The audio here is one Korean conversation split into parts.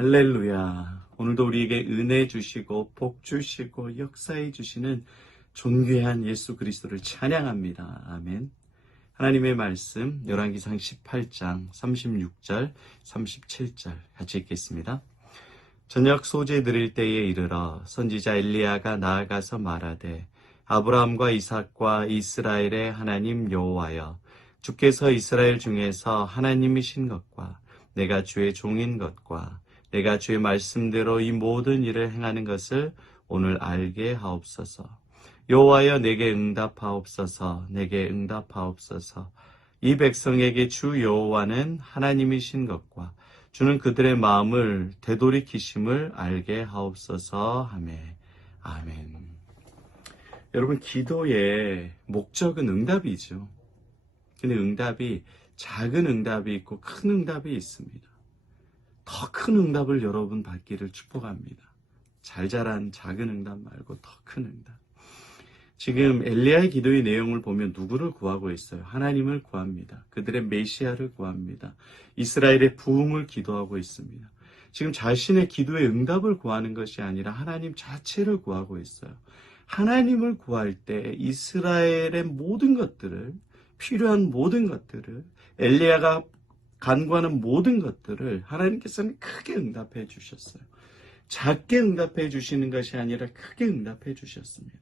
할렐루야. 오늘도 우리에게 은혜 주시고 복 주시고 역사해 주시는 존귀한 예수 그리스도를 찬양합니다. 아멘. 하나님의 말씀 열왕기상 18장 36절 37절 같이 읽겠습니다. 저녁 소재 드릴 때에 이르러 선지자 엘리야가 나아가서 말하되 아브라함과 이삭과 이스라엘의 하나님 여호와여, 주께서 이스라엘 중에서 하나님이신 것과 내가 주의 종인 것과 내가 주의 말씀대로 이 모든 일을 행하는 것을 오늘 알게 하옵소서. 여호와여, 내게 응답하옵소서. 내게 응답하옵소서. 이 백성에게 주 여호와는 하나님이신 것과 주는 그들의 마음을 되돌이키심을 알게 하옵소서 하매. 아멘. 여러분, 기도의 목적은 응답이죠. 근데 응답이 작은 응답이 있고 큰 응답이 있습니다. 더 큰 응답을 여러분 받기를 축복합니다. 잘 자란 작은 응답 말고 더 큰 응답. 지금 엘리야의 기도의 내용을 보면 누구를 구하고 있어요? 하나님을 구합니다. 그들의 메시아를 구합니다. 이스라엘의 부흥을 기도하고 있습니다. 지금 자신의 기도의 응답을 구하는 것이 아니라 하나님 자체를 구하고 있어요. 하나님을 구할 때 이스라엘의 모든 것들을, 필요한 모든 것들을, 엘리야가 간구하는 모든 것들을 하나님께서는 크게 응답해 주셨어요. 작게 응답해 주시는 것이 아니라 크게 응답해 주셨습니다.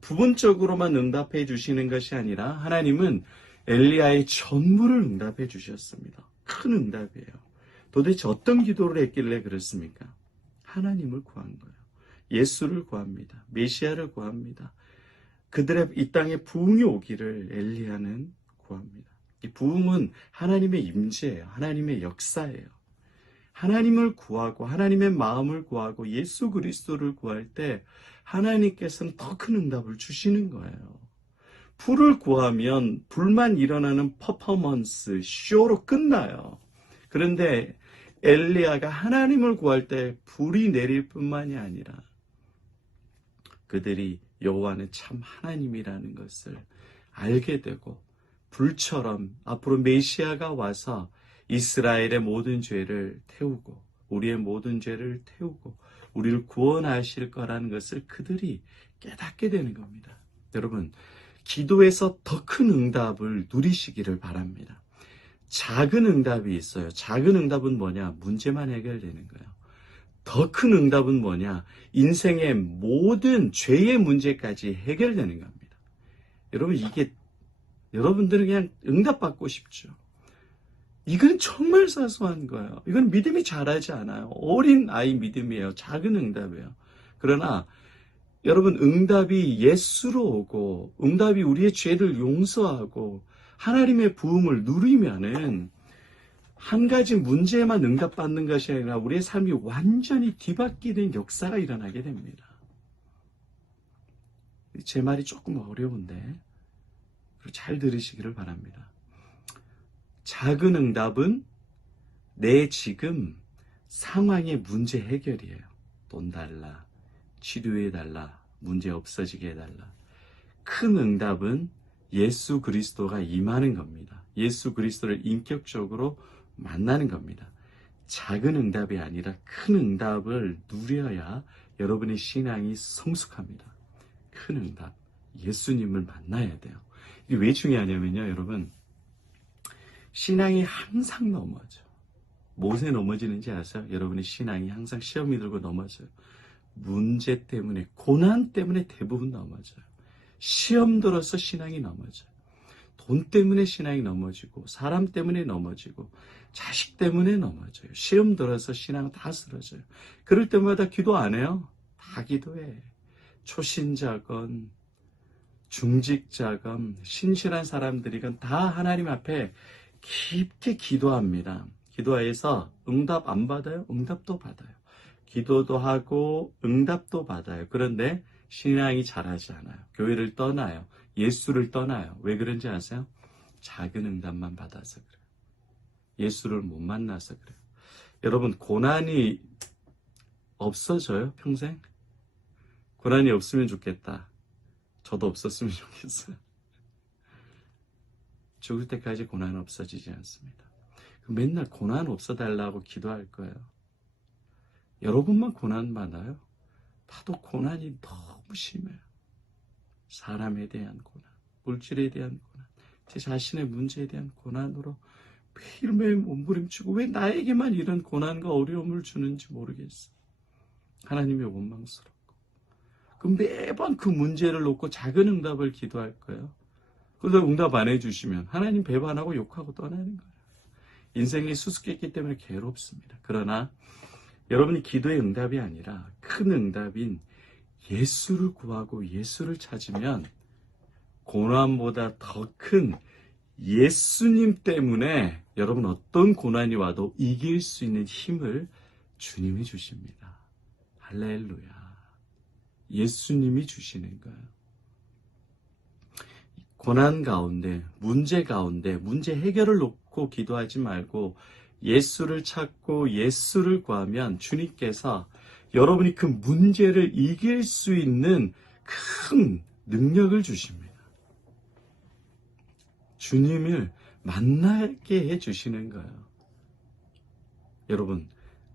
부분적으로만 응답해 주시는 것이 아니라 하나님은 엘리야의 전부를 응답해 주셨습니다. 큰 응답이에요. 도대체 어떤 기도를 했길래 그렇습니까? 하나님을 구한 거예요. 예수를 구합니다. 메시아를 구합니다. 그들의 이 땅에 부흥이 오기를 엘리야는 구합니다. 이 부흥은 하나님의 임재예요. 하나님의 역사예요. 하나님을 구하고 하나님의 마음을 구하고 예수 그리스도를 구할 때 하나님께서는 더 큰 응답을 주시는 거예요. 불을 구하면 불만 일어나는 퍼포먼스, 쇼로 끝나요. 그런데 엘리야가 하나님을 구할 때 불이 내릴 뿐만이 아니라 그들이 여호와는 참 하나님이라는 것을 알게 되고 불처럼 앞으로 메시아가 와서 이스라엘의 모든 죄를 태우고 우리의 모든 죄를 태우고 우리를 구원하실 거라는 것을 그들이 깨닫게 되는 겁니다. 여러분, 기도에서 더 큰 응답을 누리시기를 바랍니다. 작은 응답이 있어요. 작은 응답은 뭐냐? 문제만 해결되는 거예요. 더 큰 응답은 뭐냐? 인생의 모든 죄의 문제까지 해결되는 겁니다. 여러분, 이게 여러분들은 그냥 응답받고 싶죠. 이건 정말 사소한 거예요. 이건 믿음이 자라지 않아요. 어린 아이 믿음이에요. 작은 응답이에요. 그러나 여러분, 응답이 예수로 오고 응답이 우리의 죄를 용서하고 하나님의 부흥을 누리면은 한 가지 문제에만 응답받는 것이 아니라 우리의 삶이 완전히 뒤바뀌는 역사가 일어나게 됩니다. 제 말이 조금 어려운데 잘 들으시기를 바랍니다. 작은 응답은 내 지금 상황의 문제 해결이에요. 돈 달라, 치료해 달라, 문제 없어지게 해달라. 큰 응답은 예수 그리스도가 임하는 겁니다. 예수 그리스도를 인격적으로 만나는 겁니다. 작은 응답이 아니라 큰 응답을 누려야 여러분의 신앙이 성숙합니다. 큰 응답, 예수님을 만나야 돼요. 이게 왜 중요하냐면요, 여러분. 신앙이 항상 넘어져. 무엇에 넘어지는지 아세요? 여러분의 신앙이 항상 시험이 들고 넘어져요. 문제 때문에, 고난 때문에 대부분 넘어져요. 시험 들어서 신앙이 넘어져요. 돈 때문에 신앙이 넘어지고, 사람 때문에 넘어지고, 자식 때문에 넘어져요. 시험 들어서 신앙 다 쓰러져요. 그럴 때마다 기도 안 해요? 다 기도해. 초신자건, 중직자건, 신실한 사람들이건 다 하나님 앞에 깊게 기도합니다. 기도해서 응답 안 받아요? 응답도 받아요. 기도도 하고 응답도 받아요. 그런데 신앙이 자라지 않아요. 교회를 떠나요. 예수를 떠나요. 왜 그런지 아세요? 작은 응답만 받아서 그래요. 예수를 못 만나서 그래요. 여러분, 고난이 없어져요? 평생? 고난이 없으면 좋겠다. 저도 없었으면 좋겠어요. 죽을 때까지 고난은 없어지지 않습니다. 맨날 고난 없어달라고 기도할 거예요. 여러분만 고난 많아요? 나도 고난이 너무 심해요. 사람에 대한 고난, 물질에 대한 고난, 제 자신의 문제에 대한 고난으로 매일매일 몸부림치고 왜 나에게만 이런 고난과 어려움을 주는지 모르겠어요. 하나님이 원망스럽고 그 매번 그 문제를 놓고 작은 응답을 기도할 거예요. 그러다 응답 안 해주시면 하나님 배반하고 욕하고 떠나는 거예요. 인생이 수수께끼 때문에 괴롭습니다. 그러나 여러분이 기도의 응답이 아니라 큰 응답인 예수를 구하고 예수를 찾으면 고난보다 더 큰 예수님 때문에 여러분 어떤 고난이 와도 이길 수 있는 힘을 주님이 주십니다. 할렐루야. 예수님이 주시는 거예요. 고난 가운데, 문제 가운데, 문제 해결을 놓고 기도하지 말고 예수를 찾고 예수를 구하면 주님께서 여러분이 그 문제를 이길 수 있는 큰 능력을 주십니다. 주님을 만나게 해주시는 거예요. 여러분,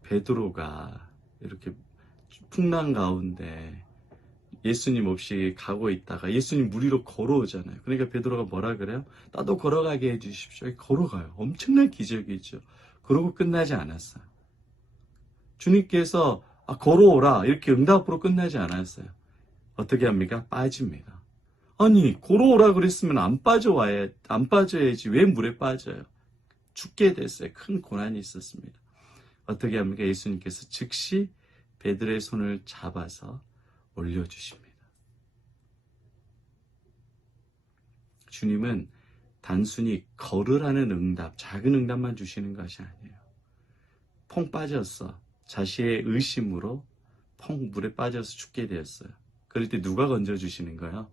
베드로가 이렇게 풍랑 가운데 예수님 없이 가고 있다가 예수님 물 위로 걸어오잖아요. 그러니까 베드로가 뭐라 그래요? 나도 걸어가게 해주십시오. 걸어가요. 엄청난 기적이죠. 그러고 끝나지 않았어요. 주님께서 걸어오라 이렇게 응답으로 끝나지 않았어요. 어떻게 합니까? 빠집니다. 아니 걸어오라 그랬으면 안 빠져야지 왜 물에 빠져요? 죽게 됐어요. 큰 고난이 있었습니다. 어떻게 합니까? 예수님께서 즉시 베드로의 손을 잡아서 올려주십니다. 주님은 단순히 걸으라는 응답, 작은 응답만 주시는 것이 아니에요. 펑 빠졌어. 자신의 의심으로 펑 물에 빠져서 죽게 되었어요. 그럴 때 누가 건져주시는 거예요?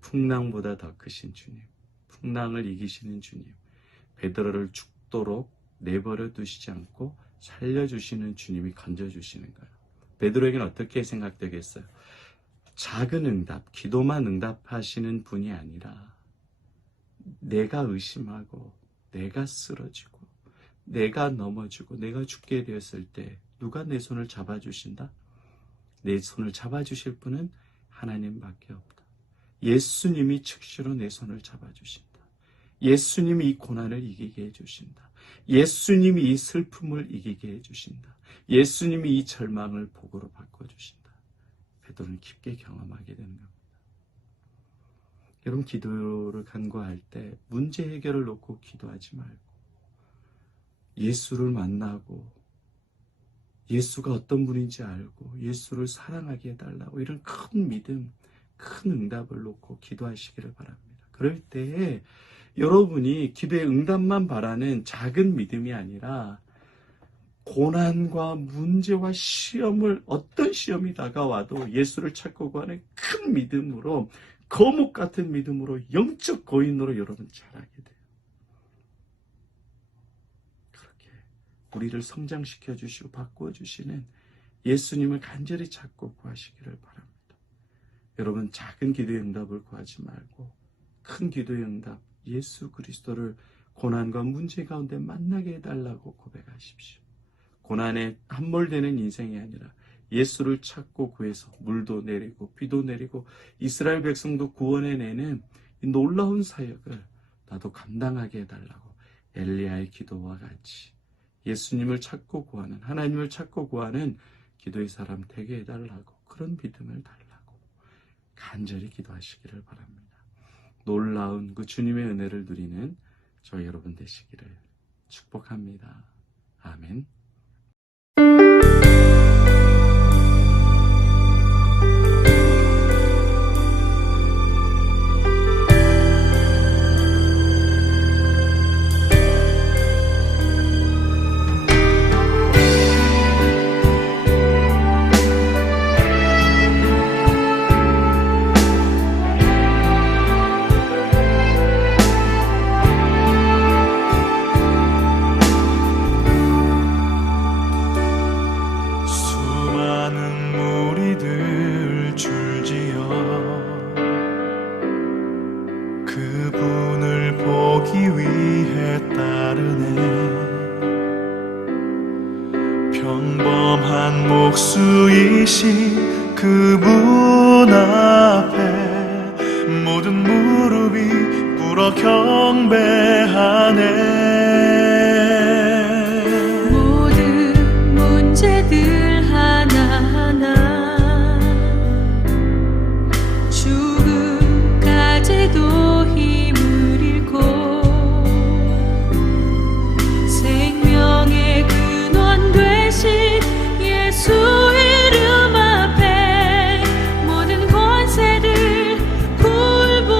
풍랑보다 더 크신 주님, 풍랑을 이기시는 주님, 베드로를 죽도록 내버려 두시지 않고 살려주시는 주님이 건져주시는 거예요. 베드로에게는 어떻게 생각되겠어요? 작은 응답, 기도만 응답하시는 분이 아니라 내가 의심하고 내가 쓰러지고 내가 넘어지고 내가 죽게 되었을 때 누가 내 손을 잡아주신다? 내 손을 잡아주실 분은 하나님밖에 없다. 예수님이 즉시로 내 손을 잡아주신다. 예수님이 이 고난을 이기게 해주신다. 예수님이 이 슬픔을 이기게 해주신다. 예수님이 이 절망을 복으로 바꿔주신다. 베드로는 깊게 경험하게 되는 겁니다. 여러분, 기도를 간구할 때 문제 해결을 놓고 기도하지 말고 예수를 만나고 예수가 어떤 분인지 알고 예수를 사랑하게 해달라고 이런 큰 믿음, 큰 응답을 놓고 기도하시기를 바랍니다. 그럴 때에 여러분이 기도의 응답만 바라는 작은 믿음이 아니라 고난과 문제와 시험을 어떤 시험이 다가와도 예수를 찾고 구하는 큰 믿음으로 거목 같은 믿음으로 영적 거인으로 여러분 자라게 돼요. 그렇게 우리를 성장시켜 주시고 바꾸어 주시는 예수님을 간절히 찾고 구하시기를 바랍니다. 여러분, 작은 기도의 응답을 구하지 말고 큰 기도의 응답, 예수 그리스도를 고난과 문제 가운데 만나게 해달라고 고백하십시오. 고난에 함몰되는 인생이 아니라 예수를 찾고 구해서 물도 내리고 비도 내리고 이스라엘 백성도 구원해내는 이 놀라운 사역을 나도 감당하게 해달라고 엘리야의 기도와 같이 예수님을 찾고 구하는, 하나님을 찾고 구하는 기도의 사람 되게 해달라고, 그런 믿음을 달라고 간절히 기도하시기를 바랍니다. 놀라운 그 주님의 은혜를 누리는 저희 여러분 되시기를 축복합니다. 아멘. 목수이신 그분 앞에 모든 무릎이 꿇어 경배하네. 모든 문제들 하나하나 죽음까지도 힘을 잃고 생명의 근원 되신 예수 이름 앞에 모든 권세들 굴복하네.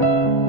주